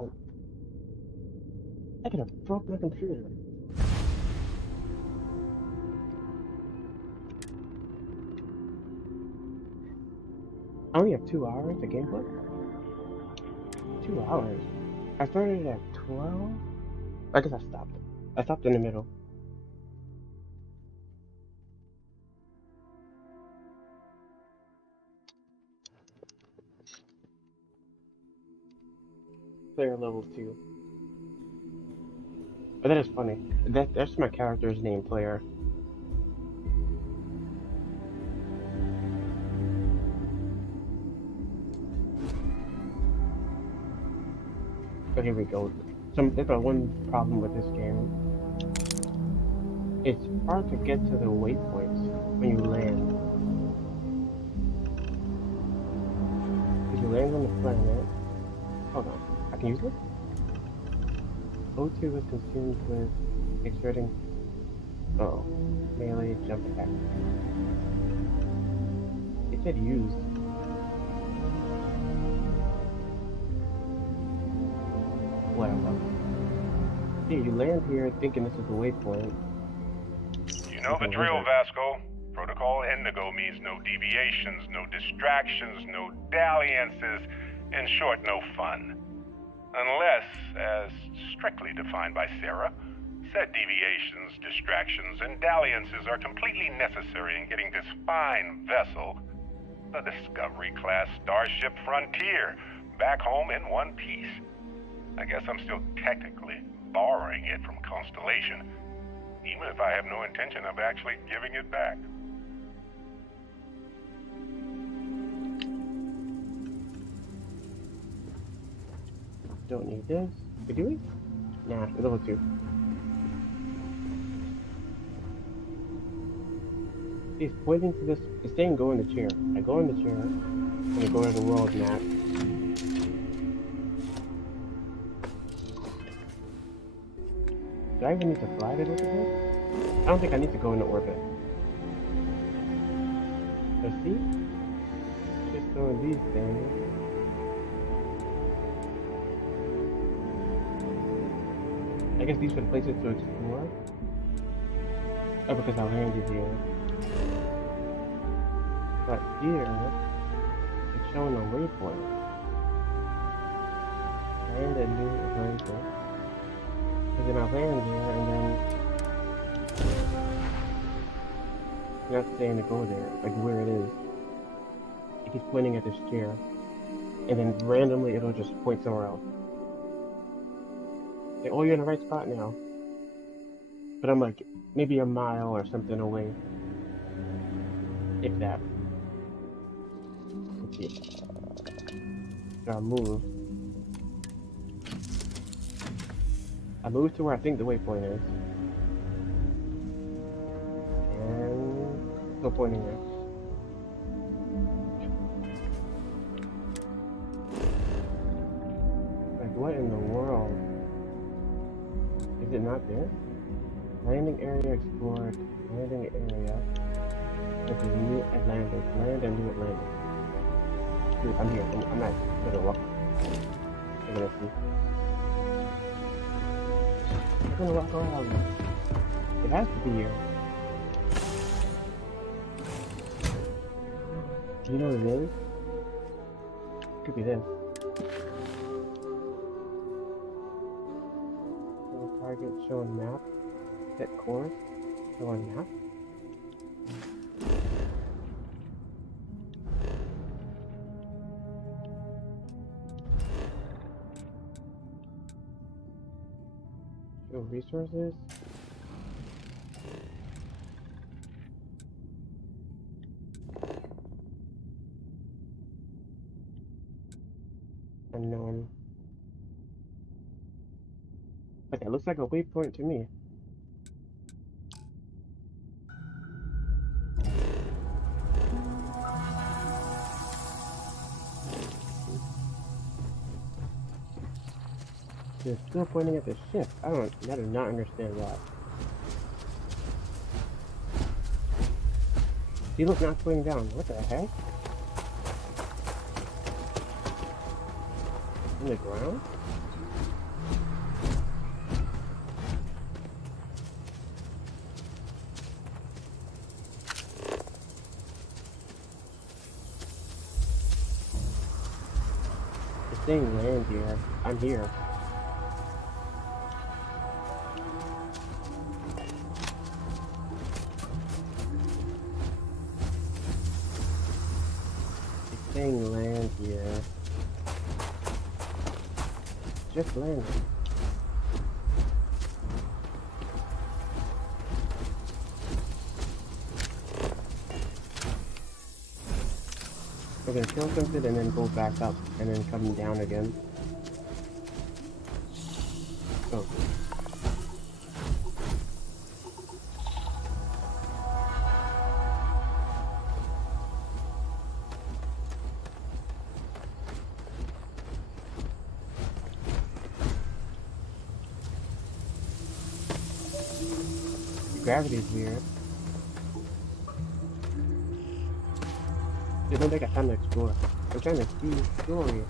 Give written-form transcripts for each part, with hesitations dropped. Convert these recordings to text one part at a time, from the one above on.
Oh, I could have broke my computer. I only have 2 hours of gameplay? 2 hours? I started at 12? I guess I stopped. I stopped in the middle. Player level 2. But that is funny. That's my character's name, player. So here we go. There's one problem with this game. It's hard to get to the waypoints when you land. If you land on the planet... Hold on. I can use this? O2 is consumed with exerting... Oh. Melee jump attack. It said use. Whatever. Yeah, you land here thinking this is the waypoint. You know the drill, Vasco. Protocol Indigo means no deviations, no distractions, no dalliances, in short, no fun. Unless, as strictly defined by Sarah, said deviations, distractions, and dalliances are completely necessary in getting this fine vessel, the Discovery-class Starship Frontier, back home in one piece. I guess I'm still technically borrowing it from Constellation, even if I have no intention of actually giving it back. Don't need this. We do we? Nah, it's level 2. He's pointing to this. It's saying go in the chair. I go in the chair, and I go to the world map. Do I even need to fly to look at this? I don't think I need to go into orbit. So see? Just throwing these things. I guess these are the places to explore. Oh, because I landed here. But here, it's showing a waypoint. Land a new waypoint. And then I land there, and then it's not saying to go there, like where it is. It keeps pointing at this chair, and then randomly it'll just point somewhere else. Like, oh, you're in the right spot now. But I'm like maybe a mile or something away, if that. Let's see. Gotta move. I moved to where I think the waypoint is. And still pointing there. Like, what in the world? Is it not there? Landing area explored. Landing area. This is New Atlantis. Land and New Atlantis. Dude, I'm here. I'm not gonna walk. I'm gonna see. I'm gonna walk around. It has to be here. Do you know what it is? Could be this. Show target, showing map. Set course, showing map. Show resources. Unknown. Okay, it looks like a waypoint to me. They're still pointing at the ship. I do not understand that. See, look, not pointing down. What the heck? In the ground? It's saying land here. I'm here. It's saying land here. Just land. We're gonna kill something and then go back up and then come down again. Oh. The gravity's weird. I don't think I got time to explore. I'm trying to see the story.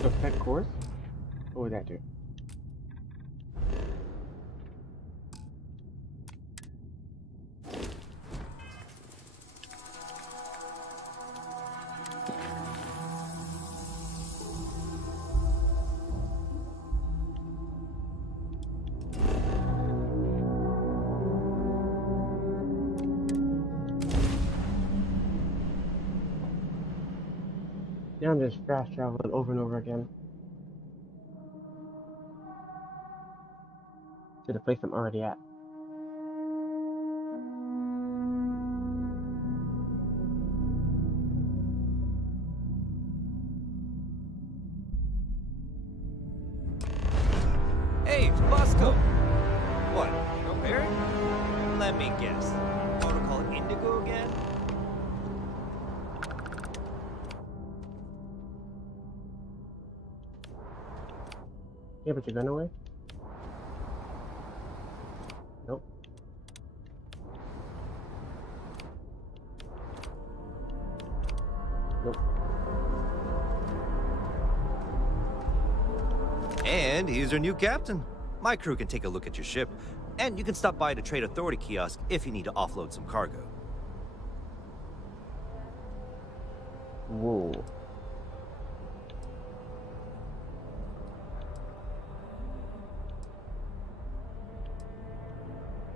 So set course? What would that do? Now I'm just fast traveling over and over again to the place I'm already at. Hey, Bosco! What, no Barry? Let me guess. Protocol Indigo again? Yeah, but your gun away? Nope. Nope. And here's your new captain. My crew can take a look at your ship, and you can stop by the Trade Authority kiosk if you need to offload some cargo. Whoa.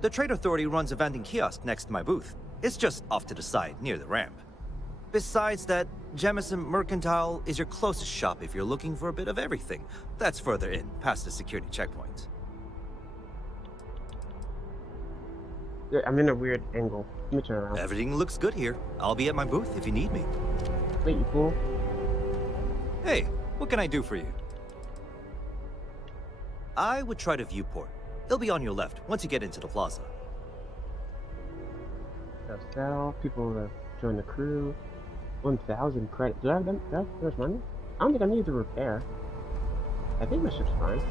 The Trade Authority runs a vending kiosk next to my booth. It's just off to the side, near the ramp. Besides that, Jemison Mercantile is your closest shop if you're looking for a bit of everything. That's further in, past the security checkpoint. Yeah, I'm in a weird angle. Let me turn around. Everything looks good here. I'll be at my booth if you need me. Wait, you fool. Hey, what can I do for you? I would try the viewport. It'll be on your left once you get into the plaza. Sell people to join the crew. 1,000 credits. Do I have them? Do I have that much money? I don't think I need to repair. I think my ship's fine.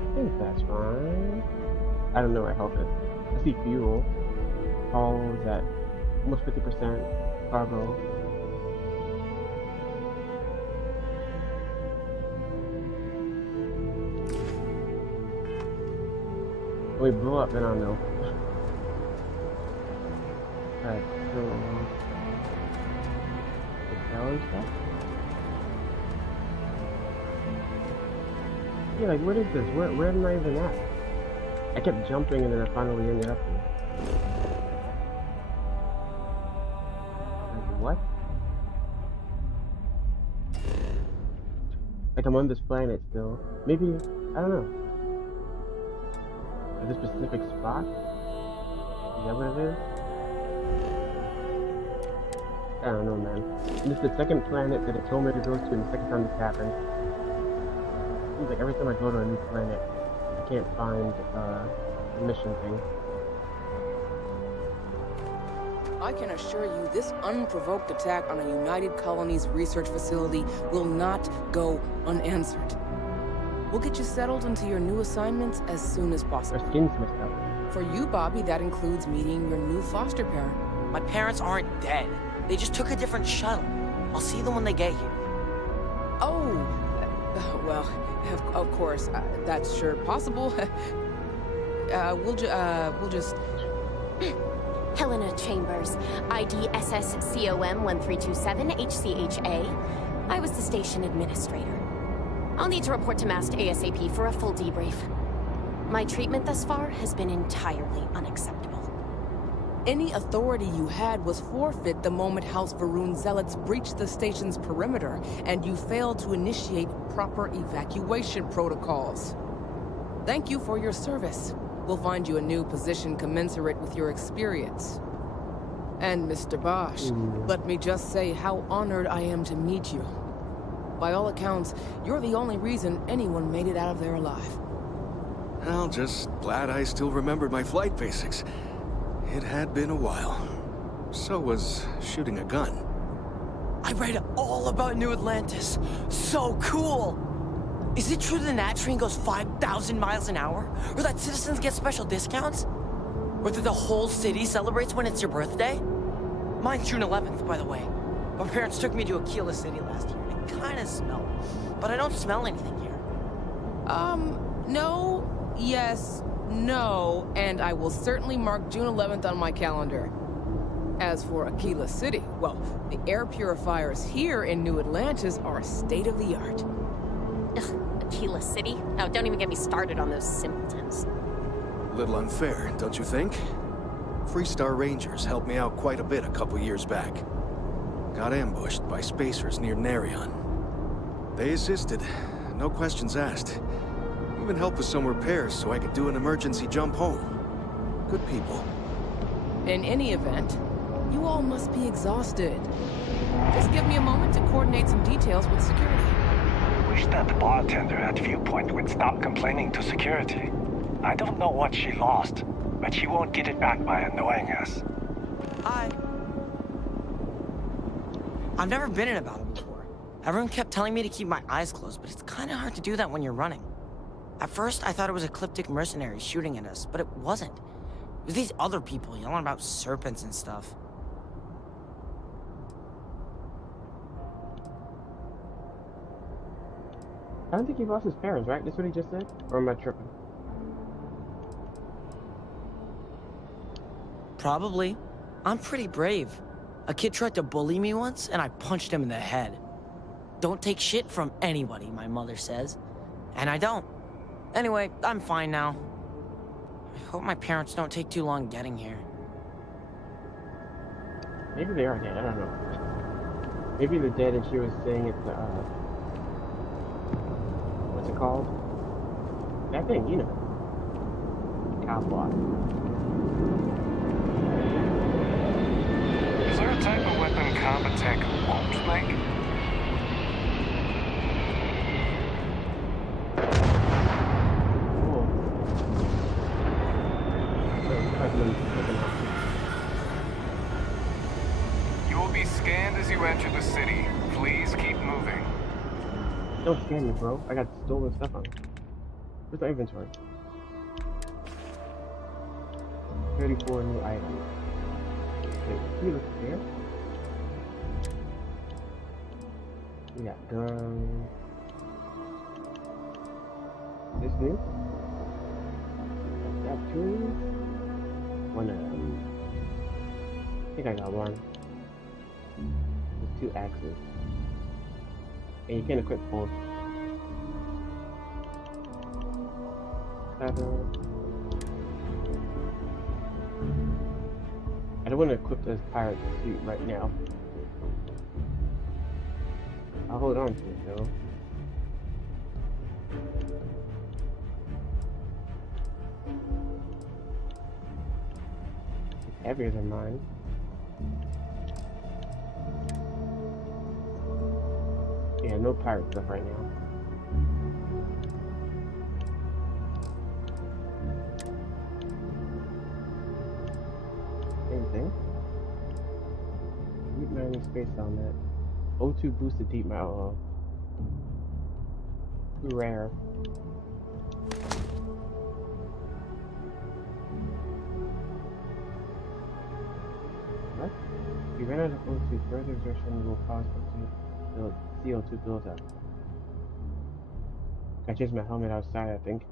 I think that's fine. I don't know where health is. I see fuel. All that almost 50% cargo. We blew up, then I don't know. Alright, so hotel and stuff? Yeah, like what is this? Where am I even at? I kept jumping and then I finally ended up here. Like what? Like I'm on this planet still. Maybe, I don't know. At this specific spot? Is that what it is? I don't know, man. This is the second planet that it told me to go to and the second time this happened. Seems like every time I go to a new planet, I can't find the mission thing. I can assure you this unprovoked attack on a United Colonies research facility will not go unanswered. We'll get you settled into your new assignments as soon as Our possible. skin's messed up. For you, Bobby, that includes meeting your new foster parent. My parents aren't dead. They just took a different shuttle. I'll see them when they get here. Oh, well, of course, that's sure possible. We'll just... Helena Chambers, ID SSCOM 1327 HCHA. I was the station administrator. I'll need to report to Mast ASAP for a full debrief. My treatment thus far has been entirely unacceptable. Any authority you had was forfeit the moment House Varun zealots breached the station's perimeter, and you failed to initiate proper evacuation protocols. Thank you for your service. We'll find you a new position commensurate with your experience. And Mr. Bosch, let me just say how honored I am to meet you. By all accounts, you're the only reason anyone made it out of there alive. Well, just glad I still remembered my flight basics. It had been a while. So was shooting a gun. I read all about New Atlantis. So cool! Is it true the Nat train goes 5,000 miles an hour? Or that citizens get special discounts? Or that the whole city celebrates when it's your birthday? Mine's June 11th, by the way. My parents took me to Aquila City last year. It kinda smelled. But I don't smell anything here. No, yes, no, and I will certainly mark June 11th on my calendar. As for Aquila City, well, the air purifiers here in New Atlantis are state-of-the-art. Ugh, Aquila City? Oh, don't even get me started on those simpletons. A little unfair, don't you think? Freestar Rangers helped me out quite a bit a couple years back. Got ambushed by spacers near Narion. They assisted, no questions asked. Even helped with some repairs so I could do an emergency jump home. Good people. In any event, you all must be exhausted. Just give me a moment to coordinate some details with security. Wish that bartender at Viewpoint would stop complaining to security. I don't know what she lost, but she won't get it back by annoying us. I've never been in a battle before. Everyone kept telling me to keep my eyes closed, but it's kinda hard to do that when you're running. At first, I thought it was ecliptic mercenaries shooting at us, but it wasn't. It was these other people yelling about serpents and stuff. I don't think he lost his parents, right? That's what he just said? Or am I tripping? Probably. I'm pretty brave. A kid tried to bully me once, and I punched him in the head. Don't take shit from anybody, my mother says. And I don't. Anyway, I'm fine now. I hope my parents don't take too long getting here. Maybe they are dead, I don't know. Maybe they're dead and she was saying it's, what's it called? That thing, you know. Cowboy. Is there a type of weapon combat tech won't make? You will be scanned as you enter the city. Please keep moving. Don't scan me, bro. I got stolen stuff on me. Where's the inventory? 34 new items. Wait, can you look here? We got guns. This new? Got tools. One of them. I think I got one. With 2 axes. And you can equip both. I don't want to equip this pirate suit right now. I'll hold on to it though. It's heavier than mine. Yeah, no pirate stuff right now. Same thing. Deep mining space on that. O2 boosted deep mine. Rare. What? If you ran out of O2, further exertion will cause CO2 buildup. I changed my helmet outside, I think.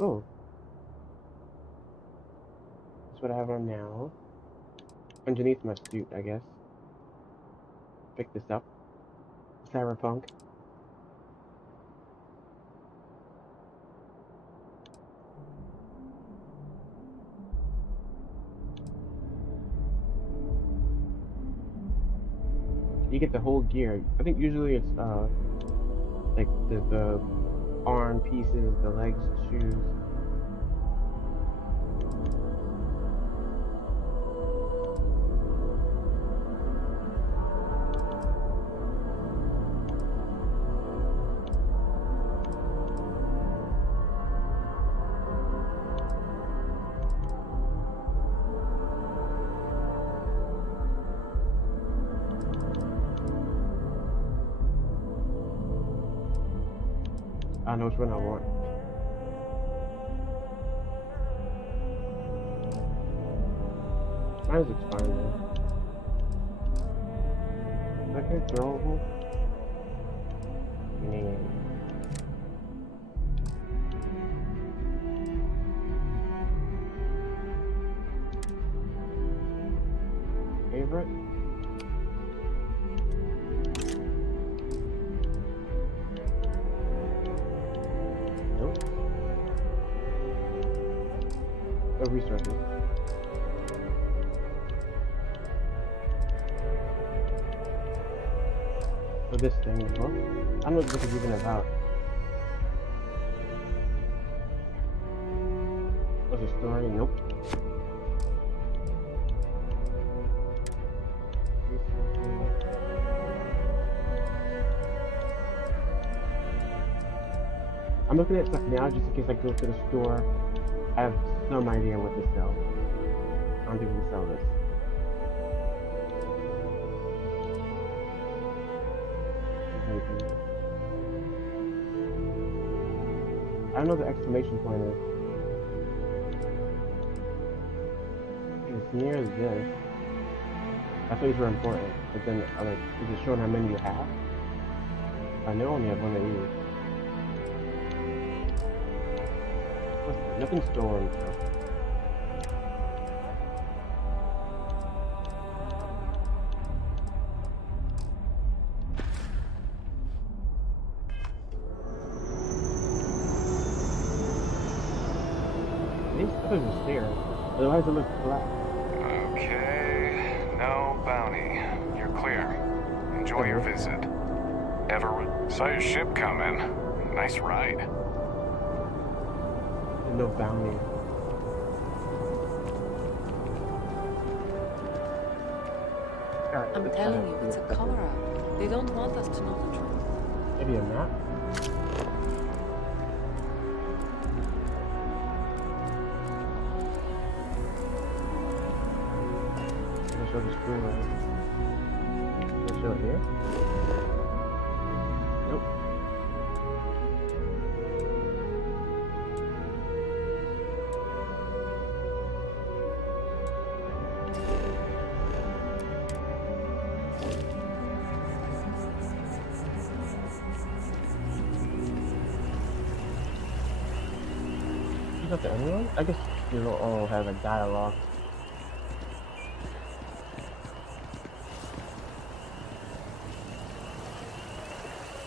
Oh. That's what I have on now. Underneath my suit, I guess. Pick this up. Cyberpunk. You get the whole gear. I think usually it's like the arm pieces, the legs, shoes. I know which one I want. Mine looks fine though. Okay, throwable. Favorite? Resources. For this thing, well, I don't know what this is even about. What's the story? Nope. I'm looking at stuff now just in case I go to the store. I have some idea what to sell. I don't think we can sell this. I don't know what the exclamation point is. It's near this. I thought these were important, but then like, is it showing how many you have? I know I only have one of these. Nothing stolen, so. These others are stairs, otherwise it looks flat. Okay, no bounty. You're clear. Enjoy your visit. Saw your ship coming. Nice ride. No bounty. I'm telling you, it's a cover-up. They don't want us to know the truth. Maybe a map? I'll show the screen right here. I'll show it here? Nope. Is that the only one? I guess you don't all have a dialogue.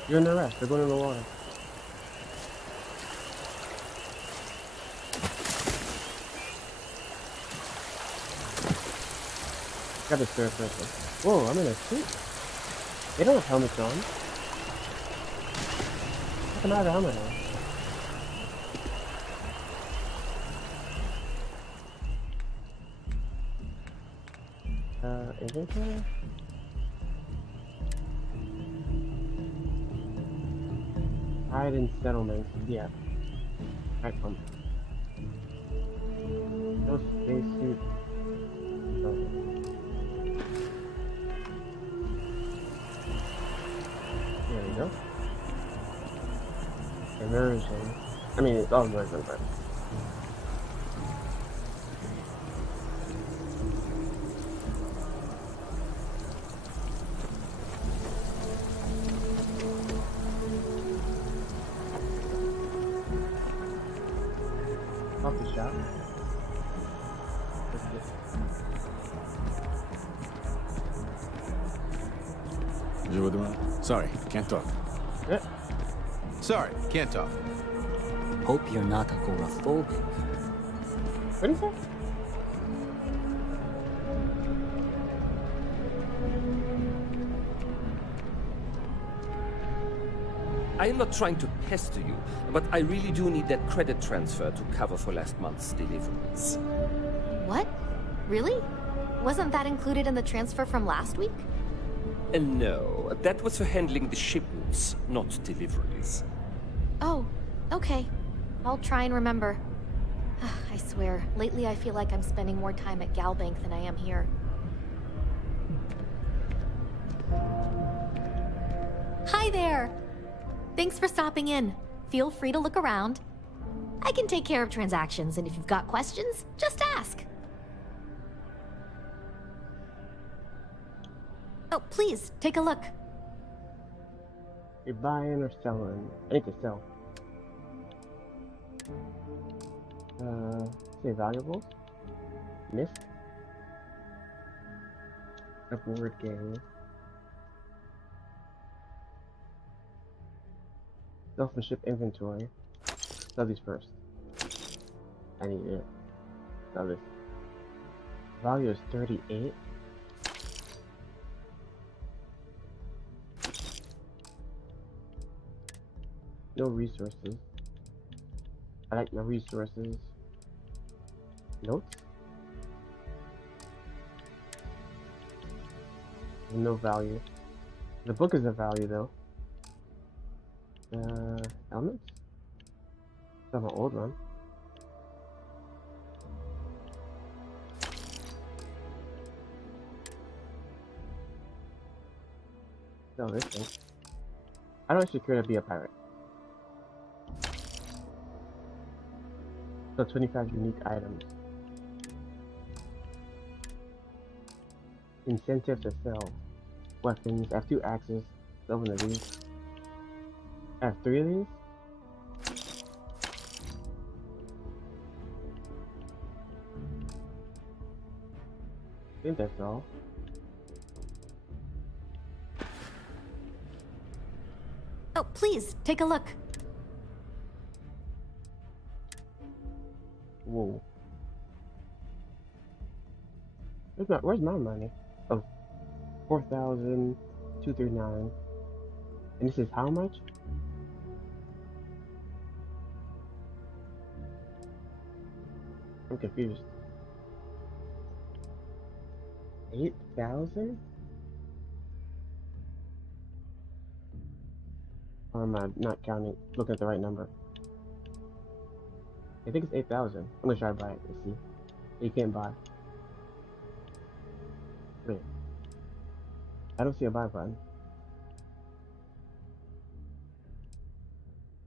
You're in the rest. They're going in the water. Got the spare person. Whoa, I'm in a suit. They don't have helmets on. How can I have a helmet on? Inventory? Hide in settlements. Yeah. Right from. No spacesuit. No. Immersion. I mean, it's all immersion, but. Coffee shop. Je vous demande. Sorry, can't talk. Yeah. Sorry, can't talk. Hope you're not agoraphobic. What is that? I am not trying to pester you, but I really do need that credit transfer to cover for last month's deliveries. What? Really? Wasn't that included in the transfer from last week? No, that was for handling the shipments, not deliveries. Oh, okay. I'll try and remember. I swear, lately I feel like I'm spending more time at Galbank than I am here. Hi there! Thanks for stopping in. Feel free to look around. I can take care of transactions, and if you've got questions, just ask. Oh, please, take a look. You're buying or selling? I need to sell. Say valuables? Mist? A board game. Self-and-ship inventory. Sell these first. I need it. Sell this. Value is 38. No resources. I like my resources. Notes? No value. The book is a value though. Elements? That's an old one. No, this thing. I don't actually care to be a pirate. So 25 unique items. Incentive to sell. Weapons. I have 2 axes. Sell one of these. I have 3 of these. I think that's all. Oh, please, take a look. Whoa. Where's my money? Oh, 4,239. And this is how much? I'm confused. 8,000? Or am I not counting, looking at the right number? I think it's 8,000. I'm gonna try to buy it and see. You can't buy. Wait. I don't see a buy button.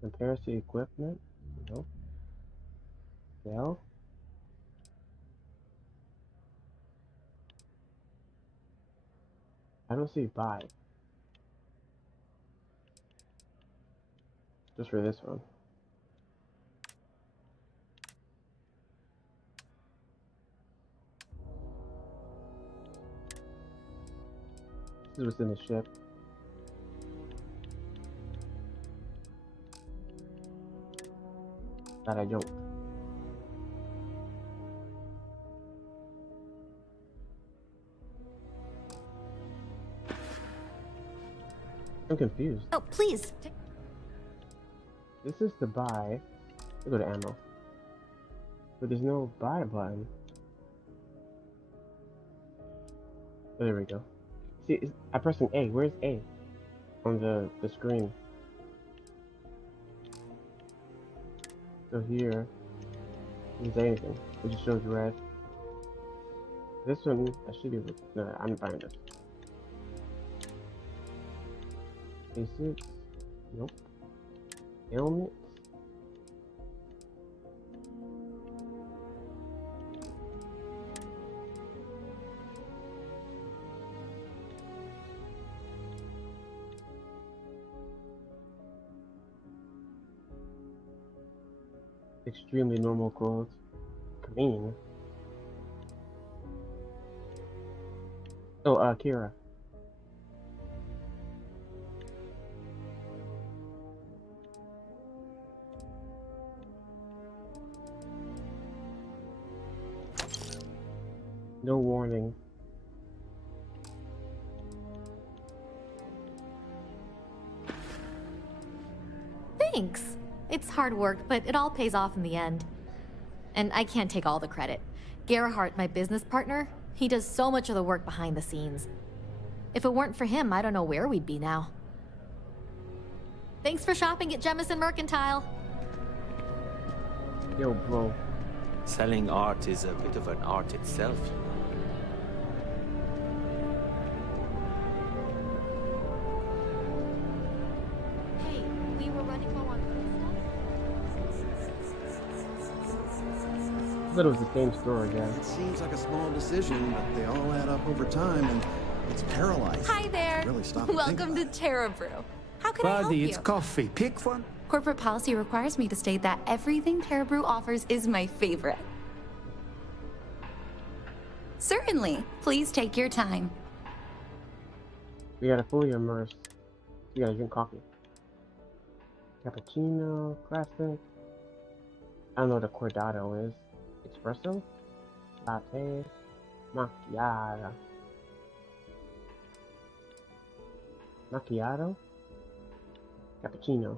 Compare to equipment? Nope. Sell? I don't see buy. Just for this one. This is what's in the ship. That I don't. I'm confused. Oh, please. This is the buy. I'll go to ammo. But there's no buy button. Oh, there we go. See, I'm pressing A. Where's A? On the screen. So here, it doesn't say anything. It just shows red. This one, I should be able to, no, I'm buying this. Basics. Nope. Ailments. extremely normal clothes. Clean. Oh, Kira. No warning. Thanks. It's hard work, but it all pays off in the end. And I can't take all the credit. Gerhardt, my business partner, he does so much of the work behind the scenes. If it weren't for him, I don't know where we'd be now. Thanks for shopping at Jemison Mercantile. Yo, bro. Selling art is a bit of an art itself. Hey, we were running low on I thought it was the same store again. It seems like a small decision, but they all add up over time, and it's paralyzing. Hi there. Really stop and think Welcome to about it. Terra Brew. How can I help Buddy, you? it's coffee. Pick one. Corporate policy requires me to state that everything Terra Brew offers is my favorite. Certainly. Please take your time. We gotta fully immerse. You gotta drink coffee. Cappuccino, classic. I don't know what a cordato is. Espresso? Latte? Macchiato? Macchiato? Cappuccino.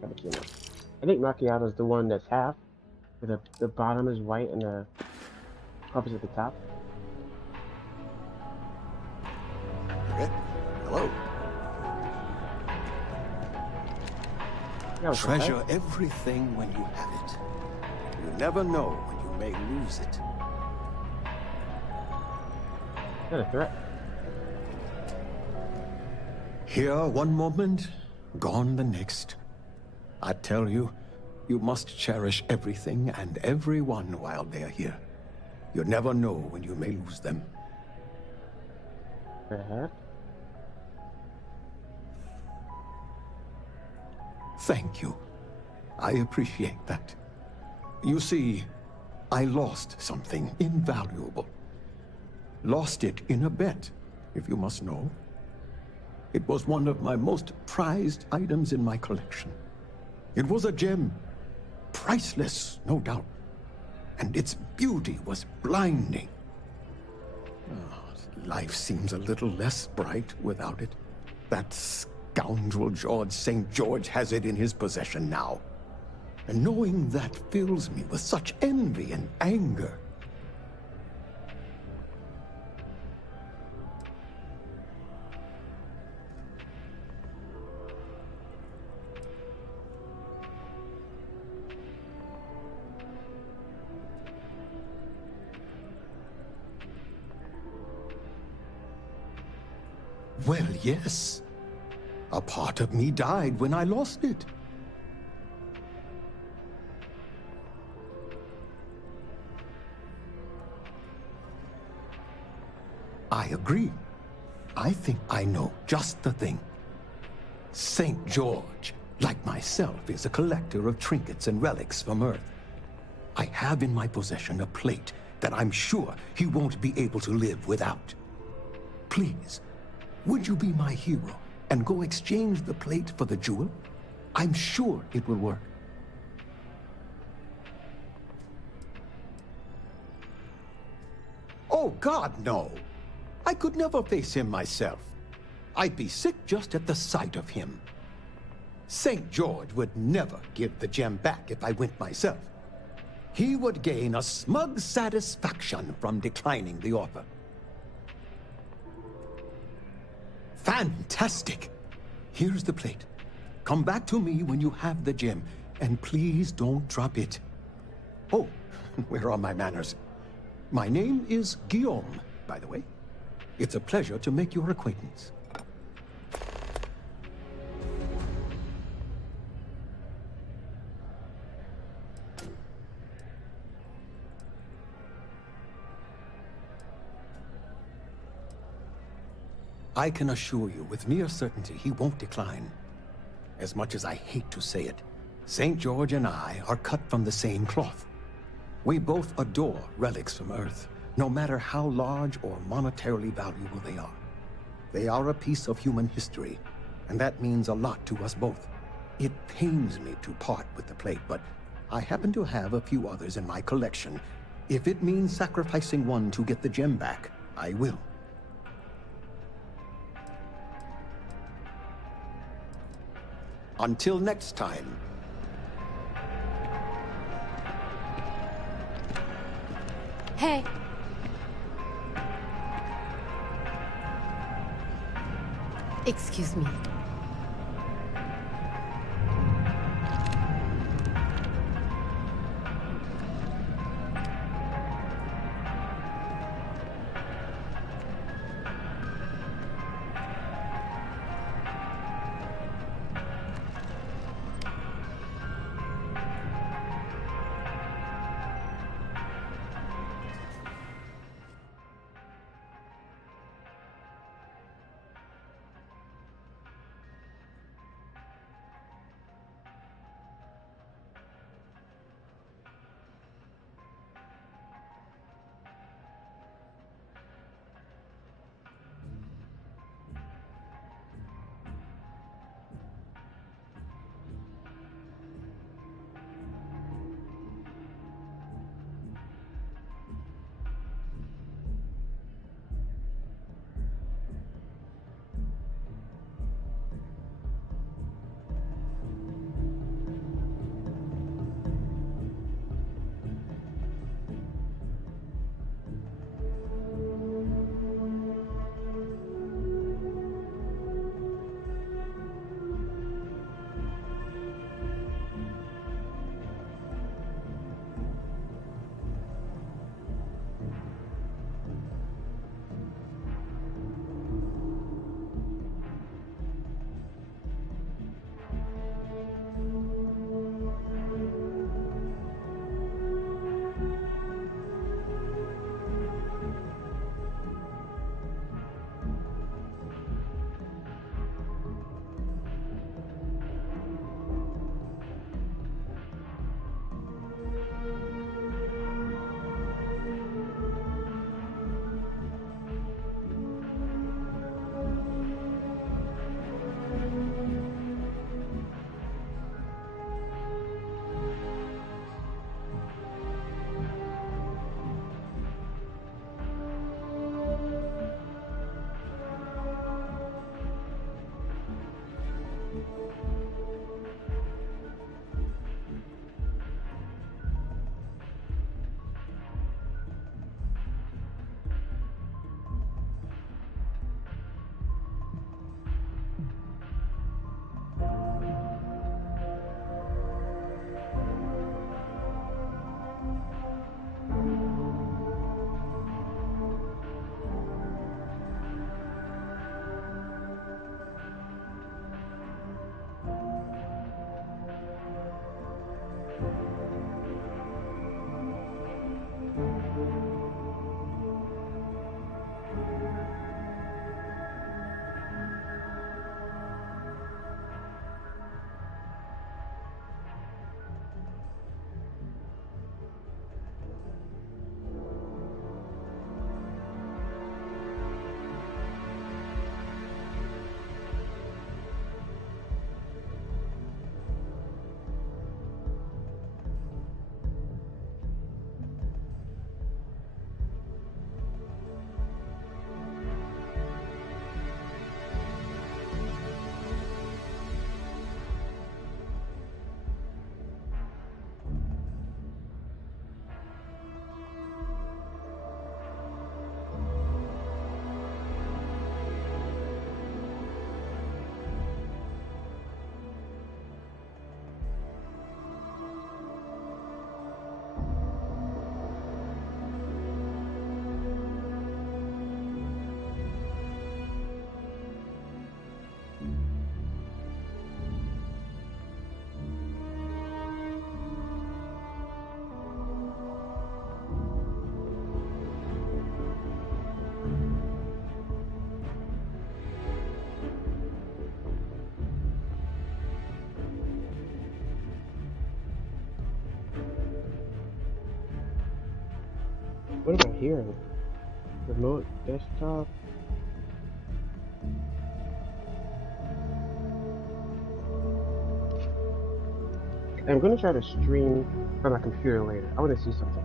Cappuccino. I think macchiato is the one that's half, where the bottom is white and the cup is at the top. Hello. Yeah, Treasure everything when you have it. You never know when you may lose it. Is that a threat? Here one moment, gone the next. I tell you, you must cherish everything and everyone while they're here. You never know when you may lose them. The heck? Thank you. I appreciate that. You see, I lost something invaluable. Lost it in a bet, if you must know. It was one of my most prized items in my collection. It was a gem. Priceless, no doubt. And its beauty was blinding. Oh, life seems a little less bright without it. That scoundrel George St. George has it in his possession now. And knowing that fills me with such envy and anger. Well, yes. A part of me died when I lost it. I agree. I think I know just the thing. St. George, like myself, is a collector of trinkets and relics from Earth. I have in my possession a plate that I'm sure he won't be able to live without. Please, would you be my hero and go exchange the plate for the jewel? I'm sure it will work. Oh, God, no. I could never face him myself. I'd be sick just at the sight of him. St. George would never give the gem back if I went myself. He would gain a smug satisfaction from declining the offer. Fantastic! Here's the plate. Come back to me when you have the gem, and please don't drop it. Oh, where are my manners? My name is Guillaume, by the way. It's a pleasure to make your acquaintance. I can assure you with near certainty he won't decline. As much as I hate to say it, St. George and I are cut from the same cloth. We both adore relics from Earth, no matter how large or monetarily valuable they are. They are a piece of human history, and that means a lot to us both. It pains me to part with the plate, but I happen to have a few others in my collection. If it means sacrificing one to get the gem back, I will. Until next time. Hey. Excuse me. What am I hearing? Remote desktop. I'm gonna try to stream on my computer later. I want to see something.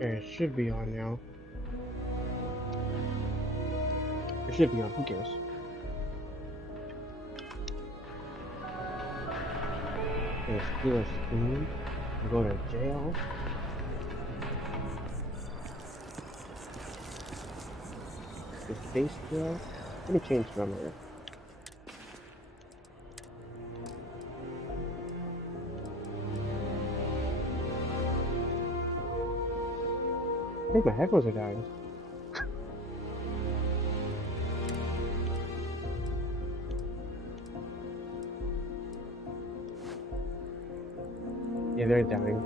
It should be on now. It should be on. Who cares? And steal a spoon. Go to jail. Is space jail? Let me change grammar. I think my headphones are dying. Yeah, they're dying.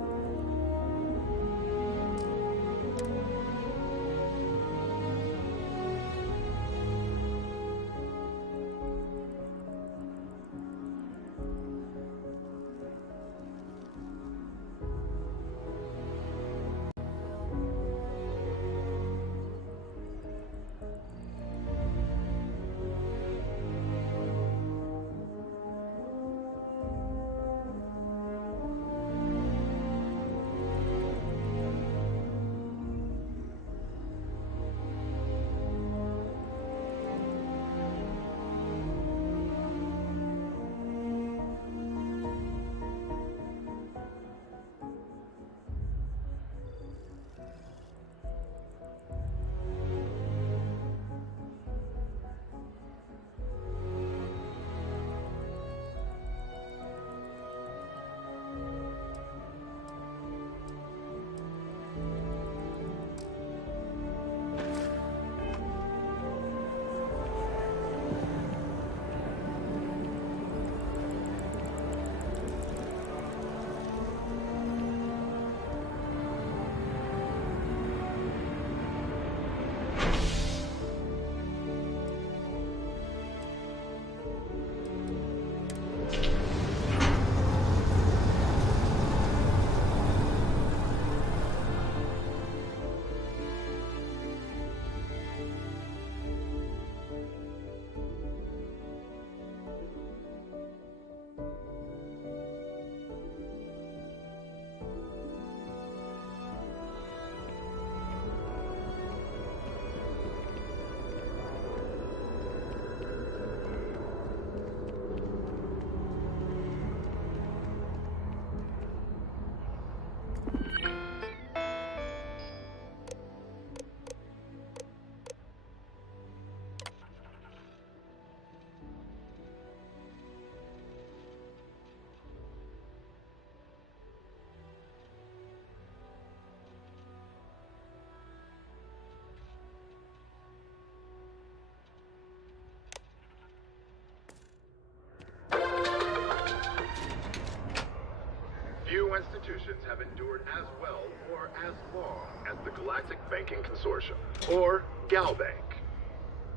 Few institutions have endured as well or as long as the Galactic Banking Consortium, or GalBank.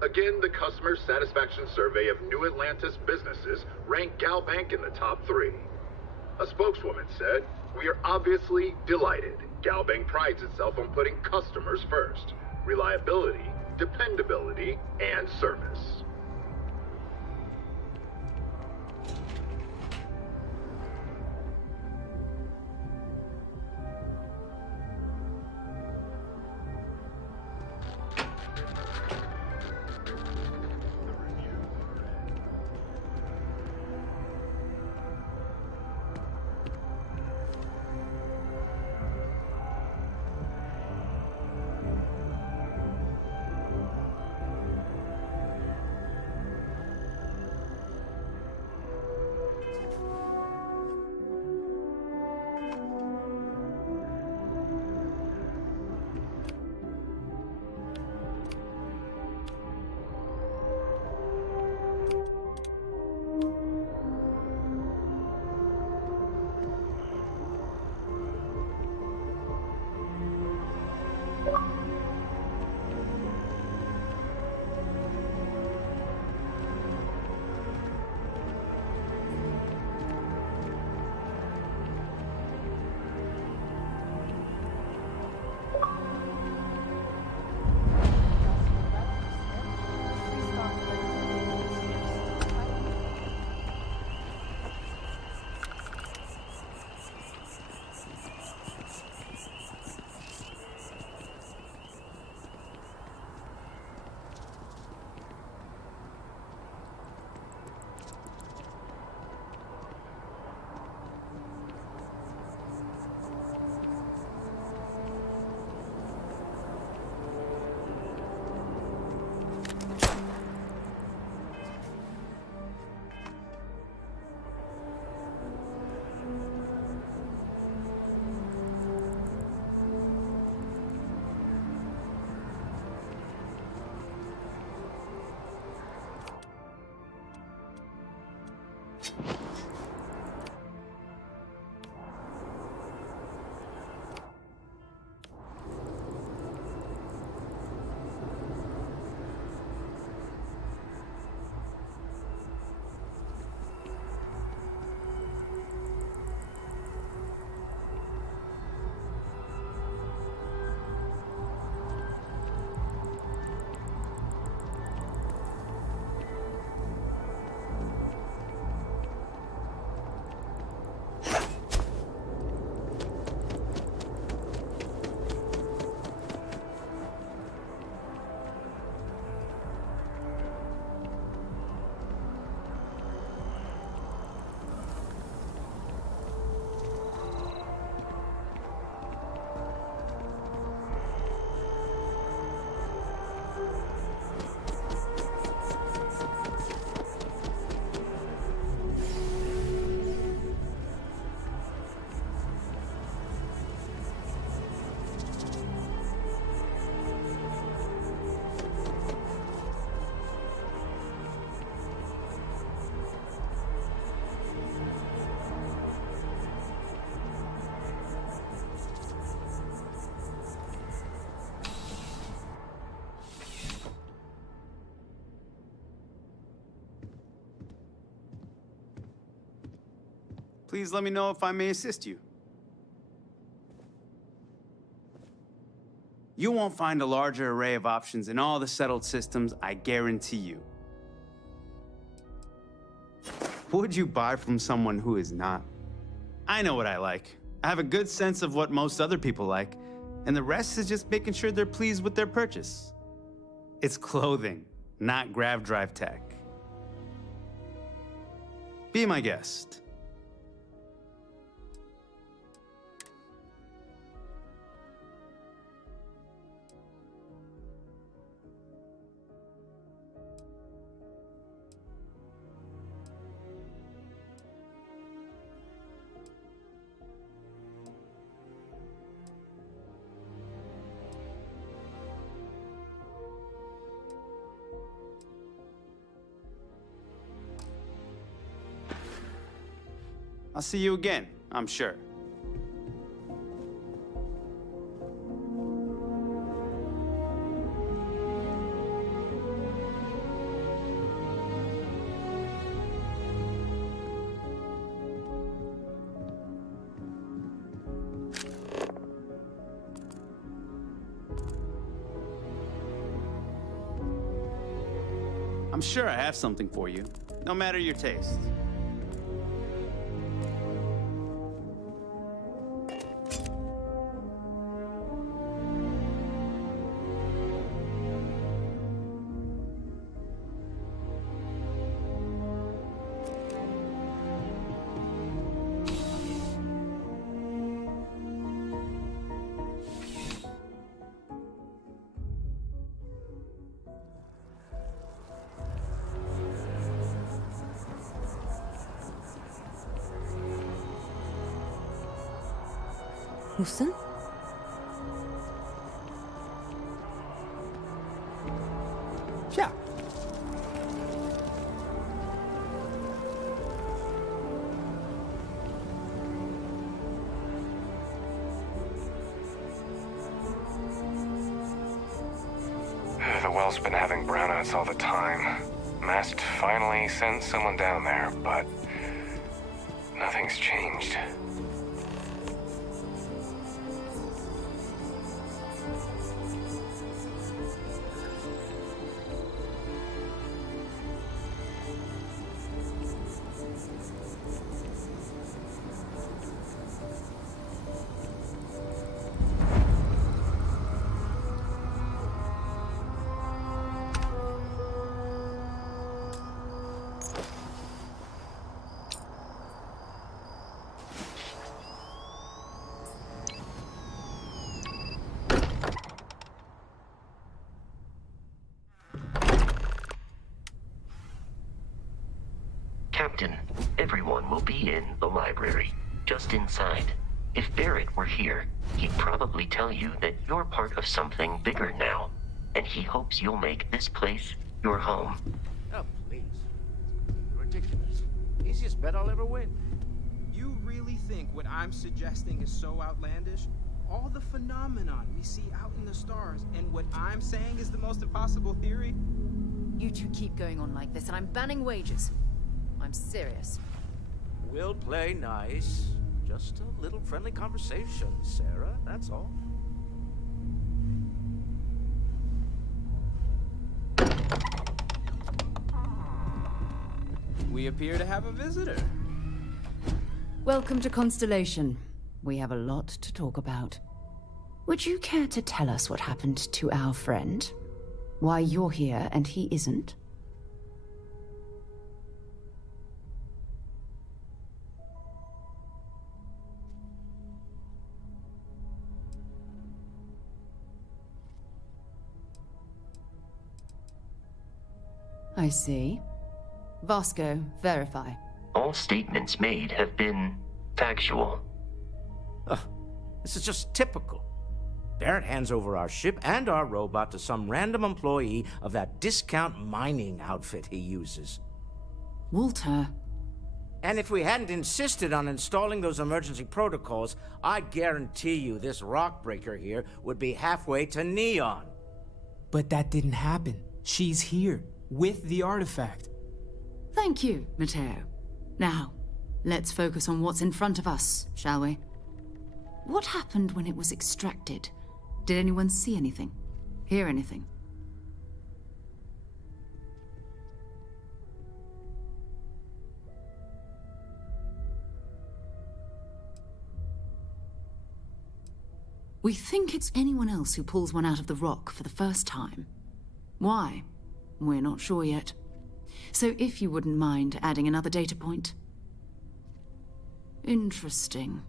Again, the Customer Satisfaction Survey of New Atlantis businesses ranked GalBank in the top 3. A spokeswoman said, "We are obviously delighted. GalBank prides itself on putting customers first. Reliability, dependability, and service." Please let me know if I may assist you. You won't find a larger array of options in all the settled systems, I guarantee you. Would you buy from someone who is not? I know what I like. I have a good sense of what most other people like, and the rest is just making sure they're pleased with their purchase. It's clothing, not grav drive tech. Be my guest. I'll see you again, I'm sure. I'm sure I have something for you, no matter your taste. 무슨? Yeah. The well's been having brownouts all the time. Mast finally sent someone down there, but nothing's changed. Captain, everyone will be in the library, just inside. If Barrett were here, he'd probably tell you that you're part of something bigger now, and he hopes you'll make this place your home. Oh, please. Ridiculous. Easiest bet I'll ever win. You really think what I'm suggesting is so outlandish? All the phenomenon we see out in the stars, and what I'm saying is the most impossible theory? You two keep going on like this, and I'm banning wagers. I'm serious. We'll play nice. Just a little friendly conversation, Sarah, that's all. We appear to have a visitor. Welcome to Constellation. We have a lot to talk about. Would you care to tell us what happened to our friend? Why you're here and he isn't? I see. Vasco, verify. All statements made have been factual. This is just typical. Barrett hands over our ship and our robot to some random employee of that discount mining outfit he uses. Walter. And if we hadn't insisted on installing those emergency protocols, I guarantee you this rock breaker here would be halfway to Neon. But that didn't happen. She's here, with the artifact. Thank you, Matteo. Now, let's focus on what's in front of us, shall we? What happened when it was extracted? Did anyone see anything? Hear anything? We think it's anyone else who pulls one out of the rock for the first time. Why? We're not sure yet. So if you wouldn't mind adding another data point. Interesting.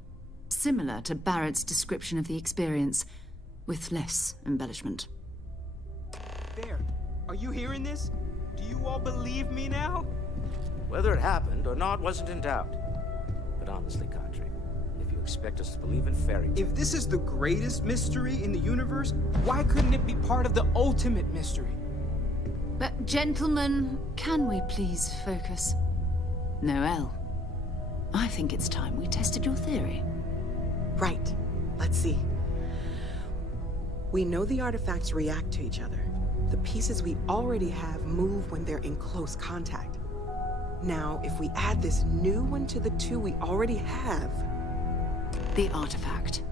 Similar to Barrett's description of the experience, with less embellishment. There. Are you hearing this? Do you all believe me now? Whether it happened or not wasn't in doubt. But honestly, Kadri, if you expect us to believe in fairy tales... If this is the greatest mystery in the universe, why couldn't it be part of the ultimate mystery? But gentlemen, can we please focus? Noel, I think it's time we tested your theory. Right. Let's see. We know the artifacts react to each other. The pieces we already have move when they're in close contact. Now, if we add this new one to the two we already have... The artifact.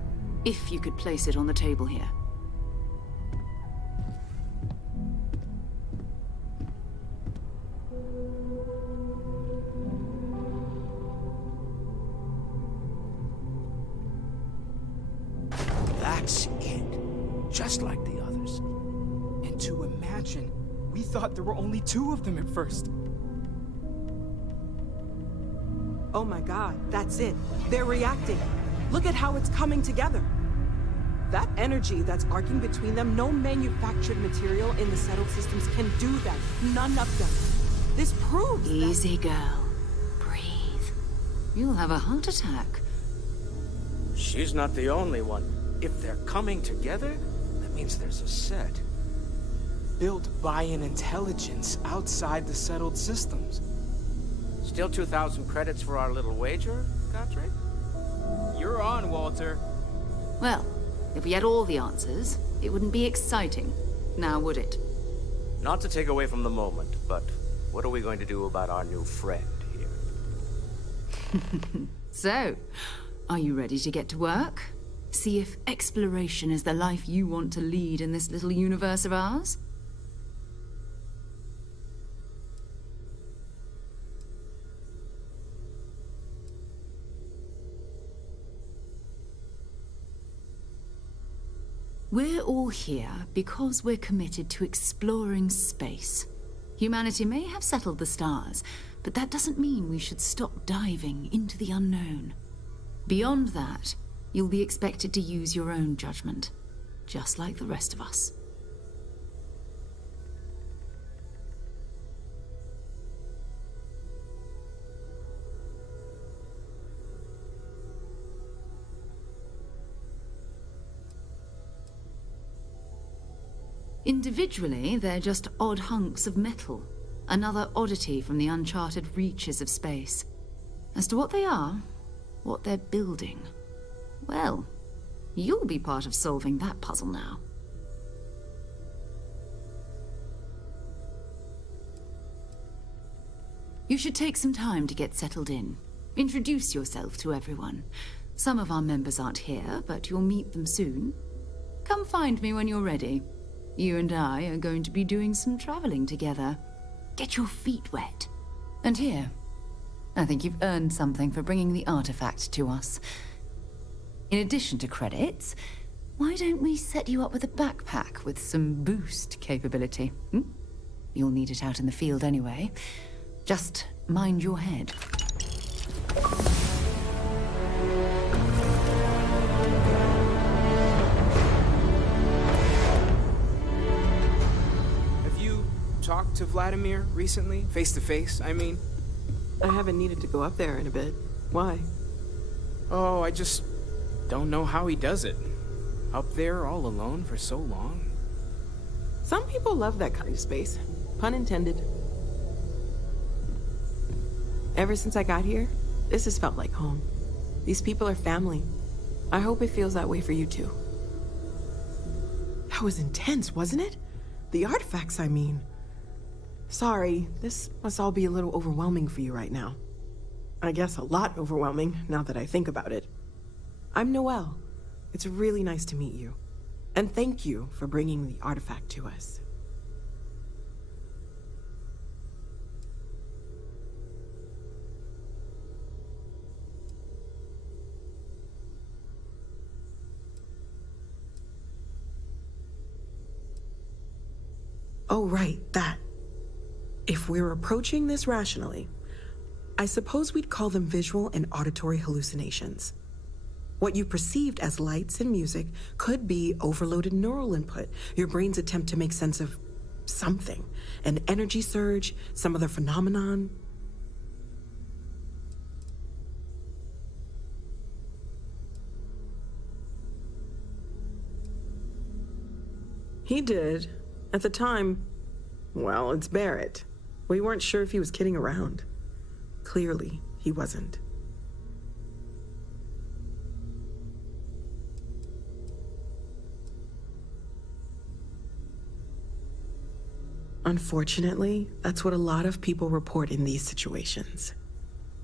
If you could place it on the table here. That's it. Just like the others. And to imagine, we thought there were only two of them at first. Oh my god, that's it. They're reacting. Look at how it's coming together. That energy that's arcing between them, no manufactured material in the settled systems can do that. None of them. This proves Easy, girl. Breathe. You'll have a heart attack. She's not the only one. If they're coming together, that means there's a set. Built by an intelligence outside the settled systems. Still 2,000 credits for our little wager, Kadri? You're on, Walter. Well, if we had all the answers, it wouldn't be exciting, now would it? Not to take away from the moment, but what are we going to do about our new friend here? So, are you ready to get to work? See if exploration is the life you want to lead in this little universe of ours? We're all here because we're committed to exploring space. Humanity may have settled the stars, but that doesn't mean we should stop diving into the unknown. Beyond that, you'll be expected to use your own judgment, just like the rest of us. Individually, they're just odd hunks of metal, another oddity from the uncharted reaches of space. As to what they are, what they're building, well, you'll be part of solving that puzzle now. You should take some time to get settled in. Introduce yourself to everyone. Some of our members aren't here, but you'll meet them soon. Come find me when you're ready. You and I are going to be doing some traveling together. Get your feet wet. And here, I think you've earned something for bringing the artifact to us. In addition to credits, why don't we set you up with a backpack with some boost capability? You'll need it out in the field anyway. Just mind your head. Have you talked to Vladimir recently? Face to face, I mean? I haven't needed to go up there in a bit. Why? Oh, I just don't know how he does it. Up there all alone for so long. Some people love that kind of space. Pun intended. Ever since I got here, this has felt like home. These people are family. I hope it feels that way for you too. That was intense, wasn't it? The artifacts, I mean. Sorry, this must all be a little overwhelming for you right now. I guess a lot overwhelming, now that I think about it. I'm Noelle. It's really nice to meet you. And thank you for bringing the artifact to us. Oh, right, that. If we're approaching this rationally, I suppose we'd call them visual and auditory hallucinations. What you perceived as lights and music could be overloaded neural input, your brain's attempt to make sense of something, an energy surge, some other phenomenon. He did. At the time, well, it's Barrett. We weren't sure if he was kidding around. Clearly, he wasn't. Unfortunately, that's what a lot of people report in these situations.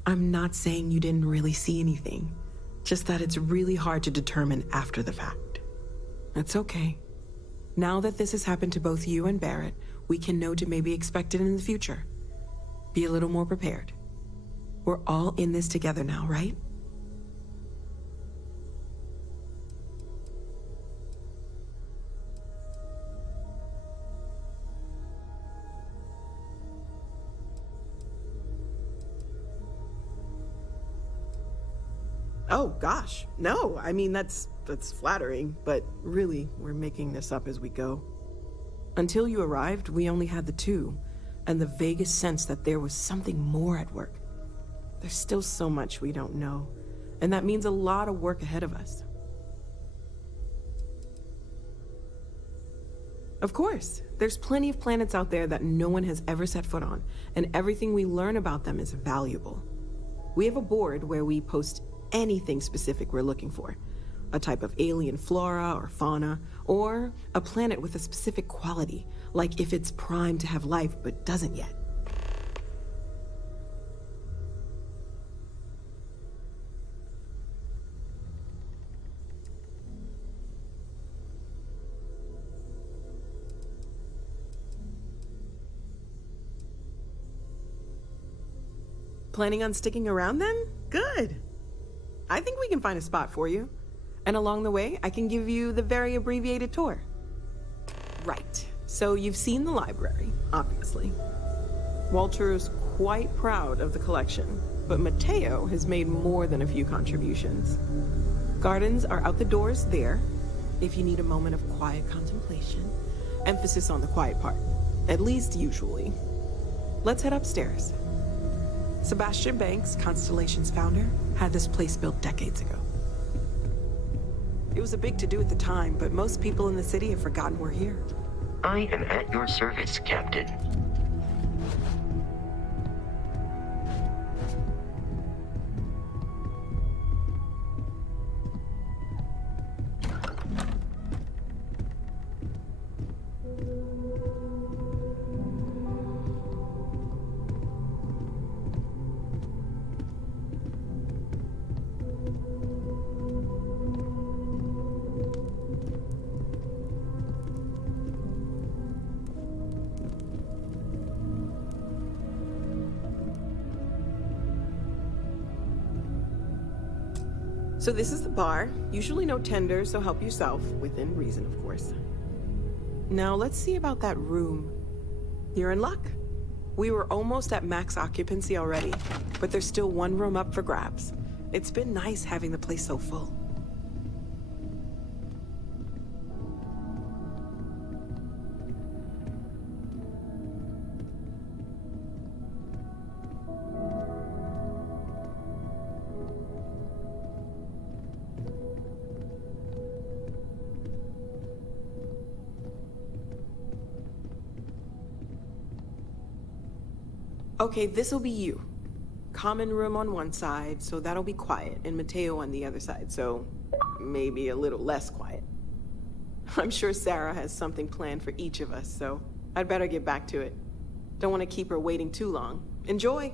I'm not saying you didn't really see anything, just that it's really hard to determine after the fact. That's okay. Now that this has happened to both you and Barrett, we can know to maybe expect it in the future. Be a little more prepared. We're all in this together now, right? Oh, gosh. No, I mean, that's flattering, but really, we're making this up as we go. Until you arrived, we only had the two, and the vaguest sense that there was something more at work. There's still so much we don't know, and that means a lot of work ahead of us. Of course, there's plenty of planets out there that no one has ever set foot on, and everything we learn about them is valuable. We have a board where we post anything specific we're looking for. A type of alien flora or fauna, or a planet with a specific quality, like if it's primed to have life but doesn't yet. Planning on sticking around then? Good. I think we can find a spot for you. And along the way, I can give you the very abbreviated tour. Right. So you've seen the library, obviously. Walter is quite proud of the collection, but Mateo has made more than a few contributions. Gardens are out the doors there, if you need a moment of quiet contemplation. Emphasis on the quiet part, at least usually. Let's head upstairs. Sebastian Banks, Constellation's founder, had this place built decades ago. It was a big to-do at the time, but most people in the city have forgotten we're here. I am at your service, Captain. So this is the bar. Usually no tender, so help yourself. Within reason, of course. Now let's see about that room. You're in luck. We were almost at max occupancy already, but there's still one room up for grabs. It's been nice having the place so full. Okay, this'll be you. Common room on one side, so that'll be quiet, and Mateo on the other side, so maybe a little less quiet. I'm sure Sarah has something planned for each of us, so I'd better get back to it. Don't want to keep her waiting too long. Enjoy!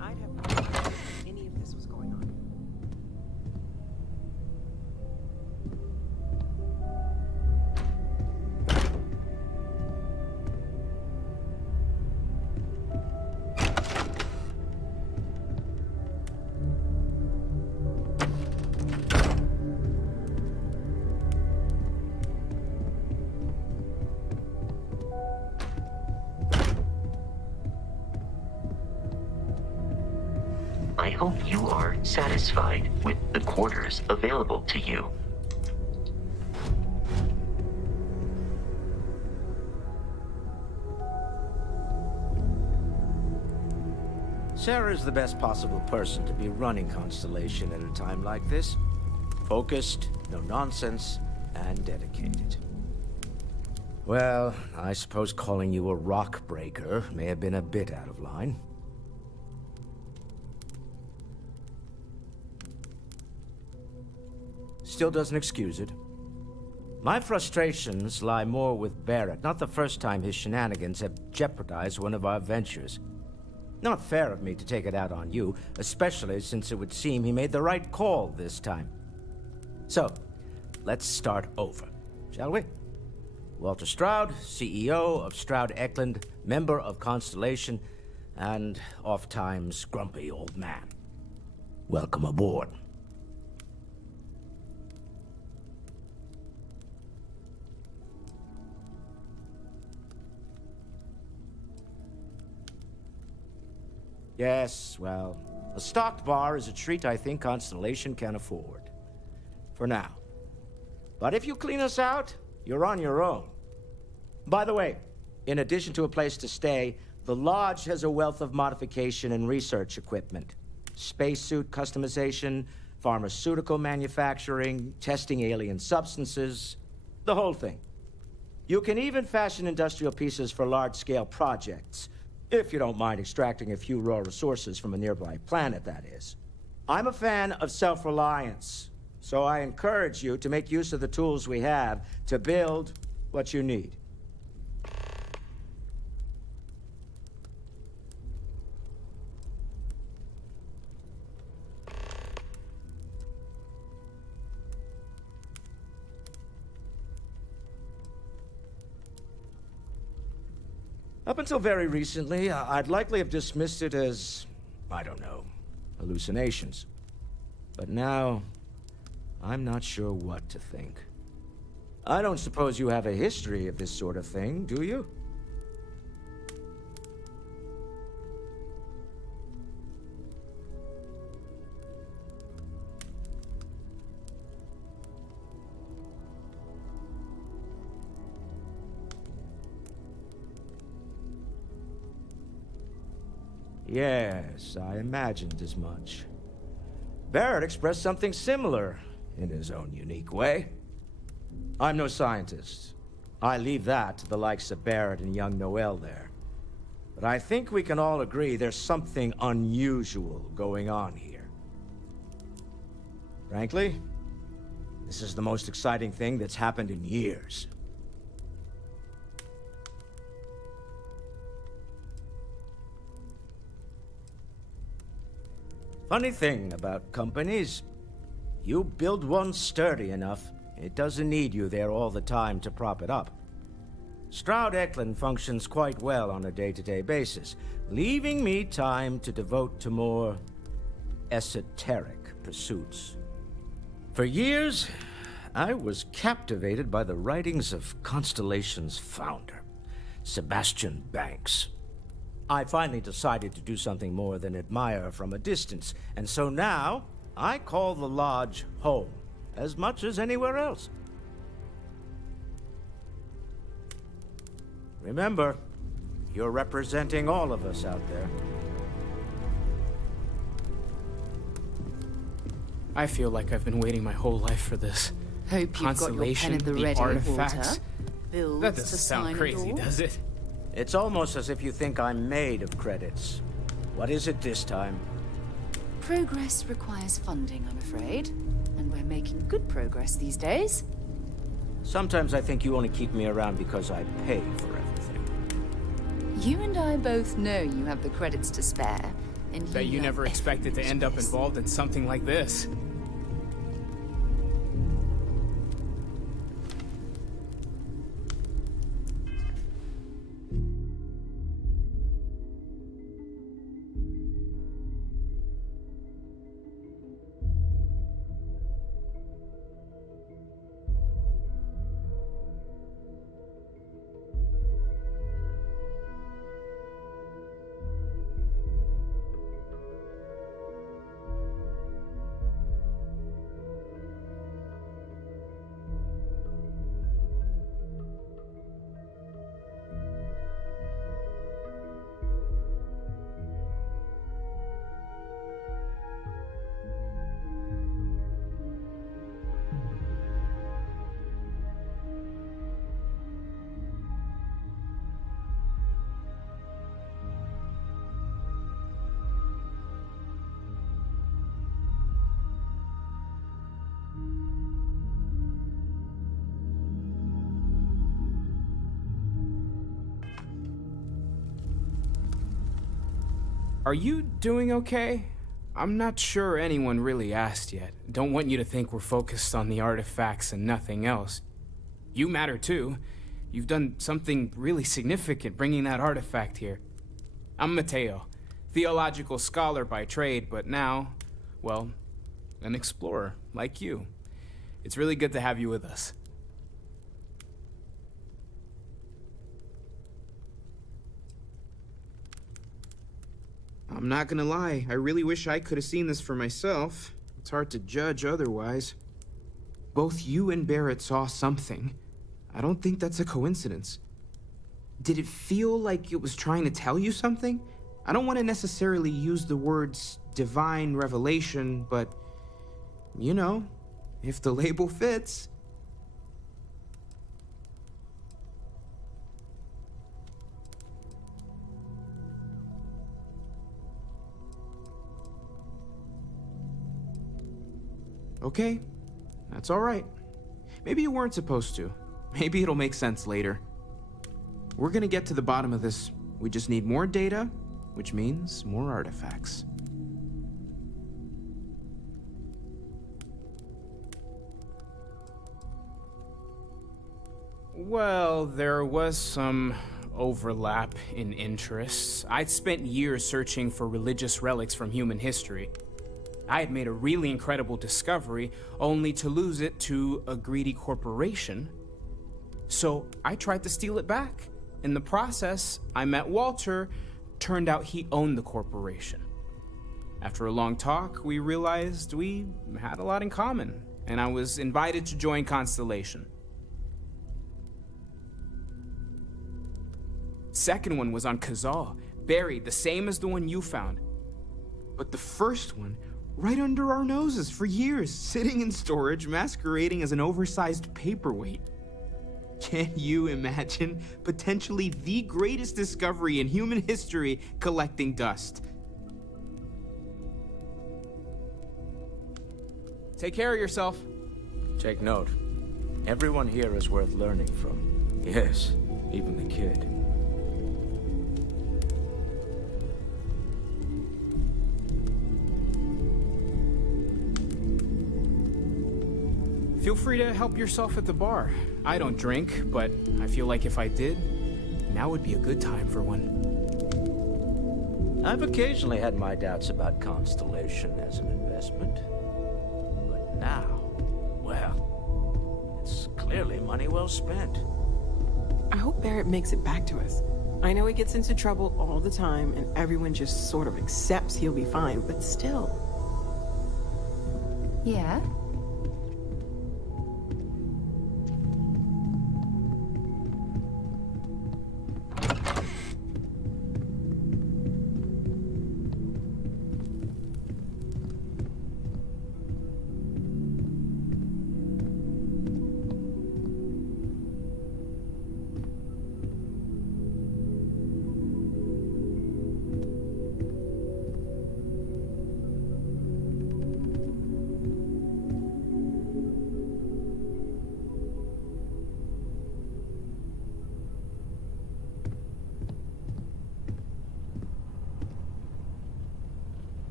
I'd have no idea if any of this was going on. I hope you are satisfied with the quarters available to you. Sarah's the best possible person to be running Constellation at a time like this. Focused, no nonsense, and dedicated. Well, I suppose calling you a rock breaker may have been a bit out of line. Still doesn't excuse it. My frustrations lie more with Barrett. Not the first time his shenanigans have jeopardized one of our ventures. Not fair of me to take it out on you, especially since it would seem he made the right call this time. So, let's start over, shall we? Walter Stroud, CEO of Stroud Eklund, member of Constellation, and oft-times grumpy old man. Welcome aboard. Yes, well, a stocked bar is a treat I think Constellation can afford. For now. But if you clean us out, you're on your own. By the way, in addition to a place to stay, the Lodge has a wealth of modification and research equipment. Spacesuit customization, pharmaceutical manufacturing, testing alien substances, the whole thing. You can even fashion industrial pieces for large-scale projects. If you don't mind extracting a few raw resources from a nearby planet, that is. I'm a fan of self-reliance, so I encourage you to make use of the tools we have to build what you need. Up until very recently, I'd likely have dismissed it as, I don't know, hallucinations. But now, I'm not sure what to think. I don't suppose you have a history of this sort of thing, do you? Yes, I imagined as much. Barrett expressed something similar, in his own unique way. I'm no scientist. I leave that to the likes of Barrett and young Noel there. But I think we can all agree there's something unusual going on here. Frankly, this is the most exciting thing that's happened in years. Funny thing about companies, you build one sturdy enough, it doesn't need you there all the time to prop it up. Stroud Eklund functions quite well on a day-to-day basis, leaving me time to devote to more esoteric pursuits. For years, I was captivated by the writings of Constellation's founder, Sebastian Banks. I finally decided to do something more than admire from a distance, and so now I call the Lodge home, as much as anywhere else. Remember, you're representing all of us out there. I feel like I've been waiting my whole life for this. Hope you've got your pen at the ready, artifacts. Walter. That doesn't sound crazy, does it? It's almost as if you think I'm made of credits. What is it this time? Progress requires funding, I'm afraid. And we're making good progress these days. Sometimes I think you only keep me around because I pay for everything. You and I both know you have the credits to spare. And Bet you never expected to end up involved in something like this. Are you doing okay? I'm not sure anyone really asked yet. Don't want you to think we're focused on the artifacts and nothing else. You matter too. You've done something really significant bringing that artifact here. I'm Mateo, theological scholar by trade, but now, well, an explorer like you. It's really good to have you with us. I'm not gonna lie, I really wish I could have seen this for myself. It's hard to judge otherwise. Both you and Barrett saw something. I don't think that's a coincidence. Did it feel like it was trying to tell you something? I don't want to necessarily use the words divine revelation, but, you know, if the label fits. Okay, that's all right. Maybe you weren't supposed to. Maybe it'll make sense later. We're gonna get to the bottom of this. We just need more data, which means more artifacts. Well, there was some overlap in interests. I'd spent years searching for religious relics from human history. I had made a really incredible discovery, only to lose it to a greedy corporation. So I tried to steal it back. In the process, I met Walter. Turned out he owned the corporation. After a long talk, we realized we had a lot in common, and I was invited to join Constellation. Second one was on Kazal, buried the same as the one you found. But the first one, right under our noses for years, sitting in storage, masquerading as an oversized paperweight. Can you imagine potentially the greatest discovery in human history collecting dust? Take care of yourself. Take note. Everyone here is worth learning from. Yes, even the kid. Feel free to help yourself at the bar. I don't drink, but I feel like if I did, now would be a good time for one. I've occasionally had my doubts about Constellation as an investment. But now, well, it's clearly money well spent. I hope Barrett makes it back to us. I know he gets into trouble all the time, and everyone just sort of accepts he'll be fine, but still. Yeah?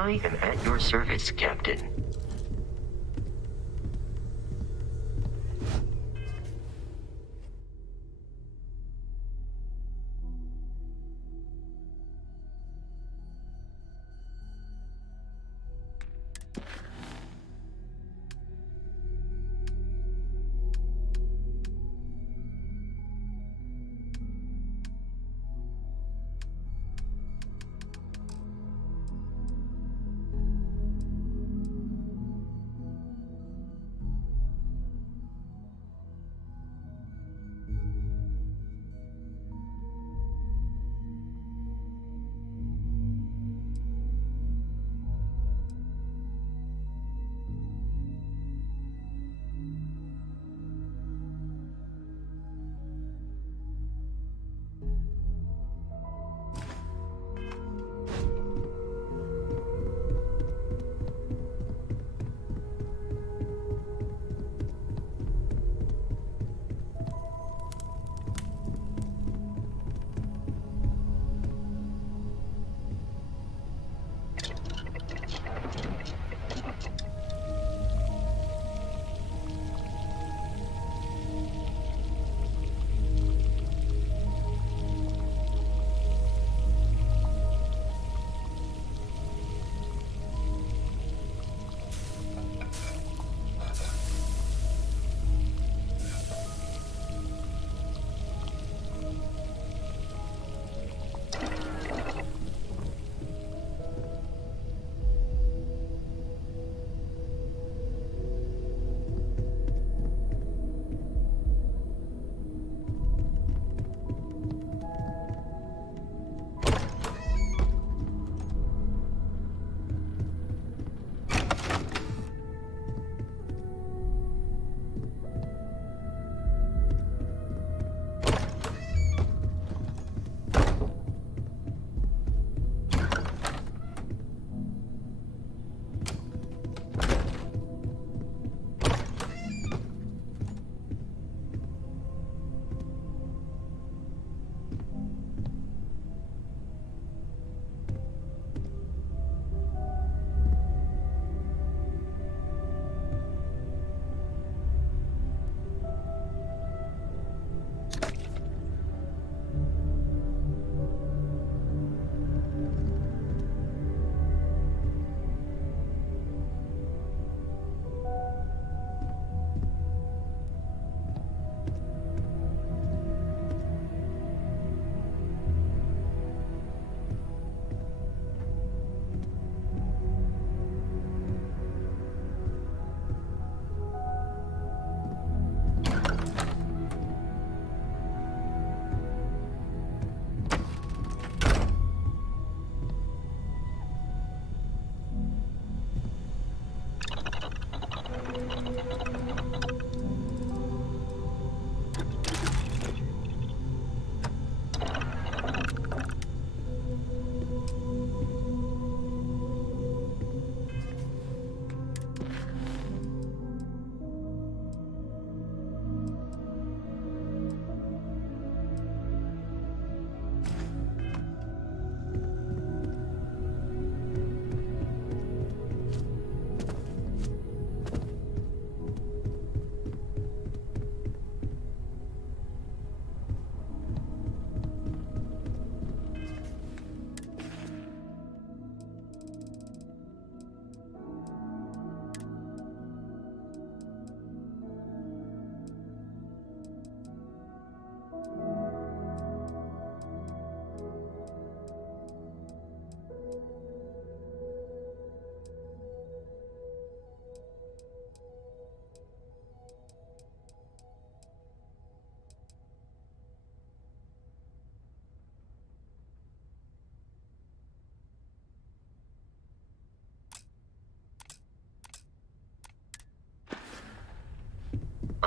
I am at your service, Captain.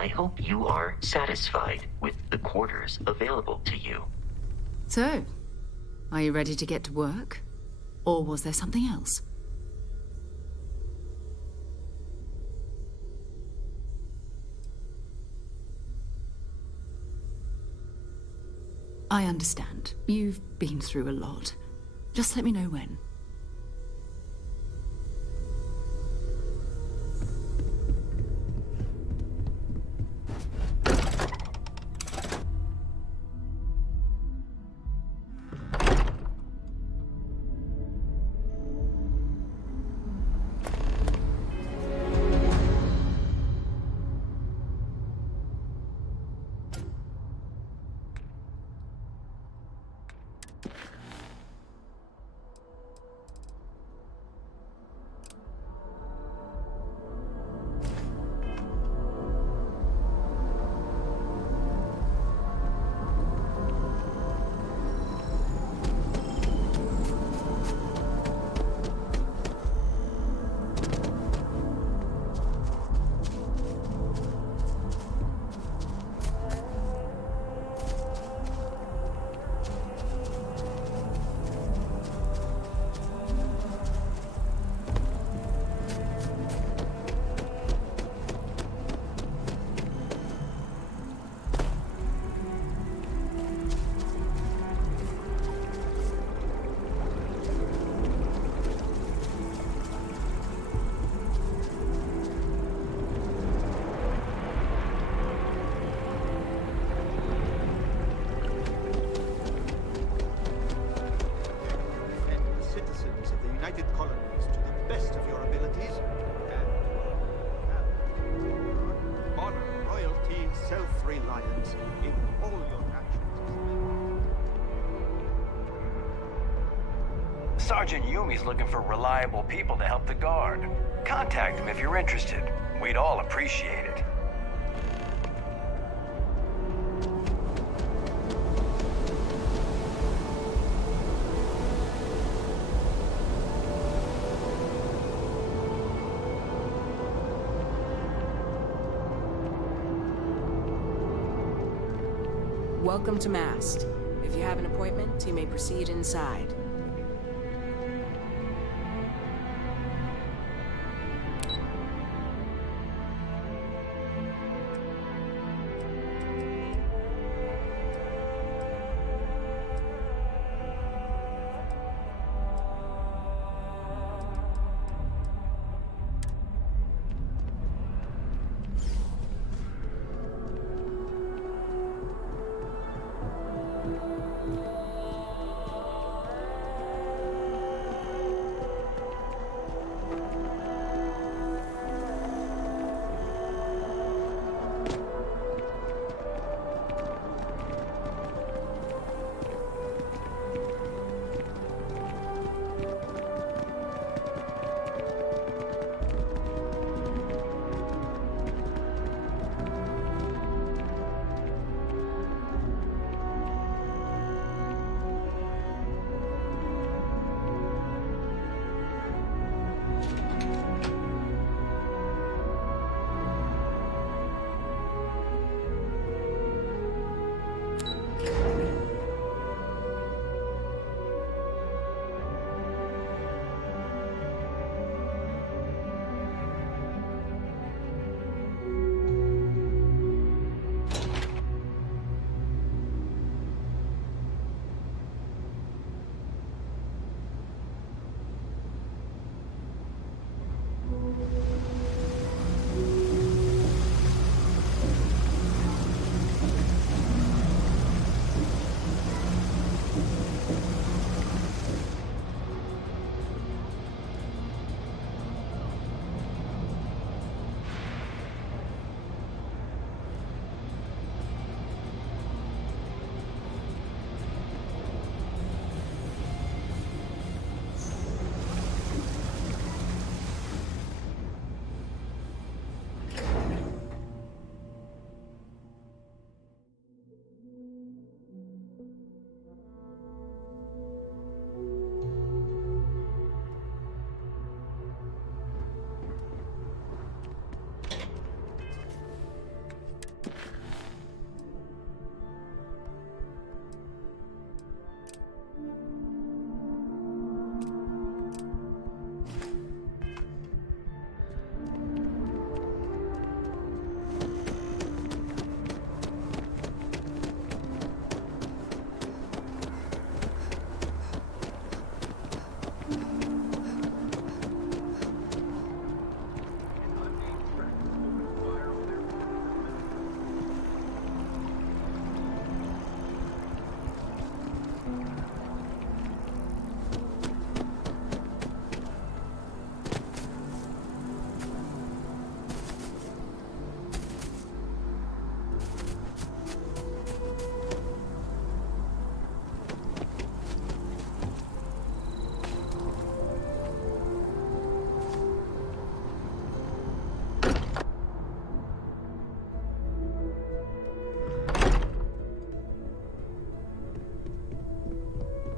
I hope you are satisfied with the quarters available to you. So, are you ready to get to work? Or was there something else? I understand. You've been through a lot. Just let me know when. Sergeant Yumi's looking for reliable people to help the guard. Contact him if you're interested. We'd all appreciate it. Welcome to Mast. If you have an appointment, you may proceed inside.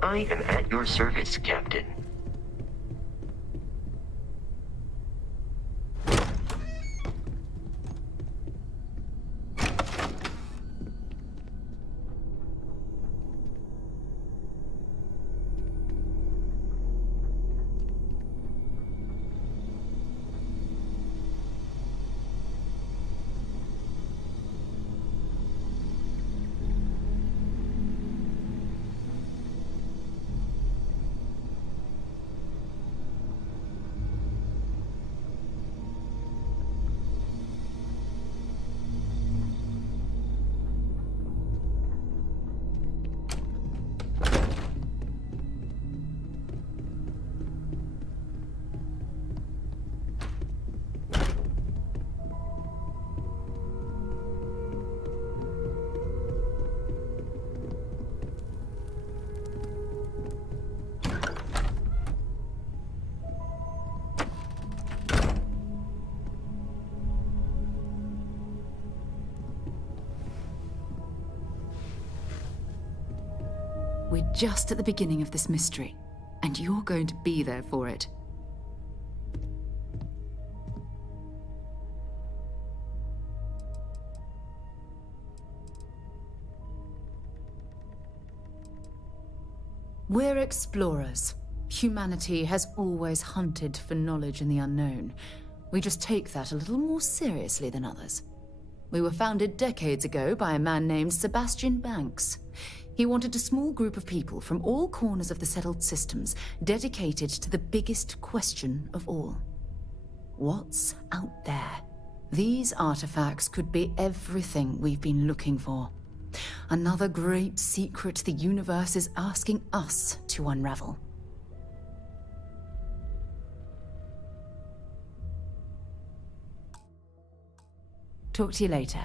I am at your service, Captain. we're just at the beginning of this mystery, and you're going to be there for it. We're explorers. Humanity has always hunted for knowledge in the unknown. We just take that a little more seriously than others. We were founded decades ago by a man named Sebastian Banks. He wanted a small group of people from all corners of the settled systems dedicated to the biggest question of all. What's out there? These artifacts could be everything we've been looking for. Another great secret the universe is asking us to unravel. Talk to you later.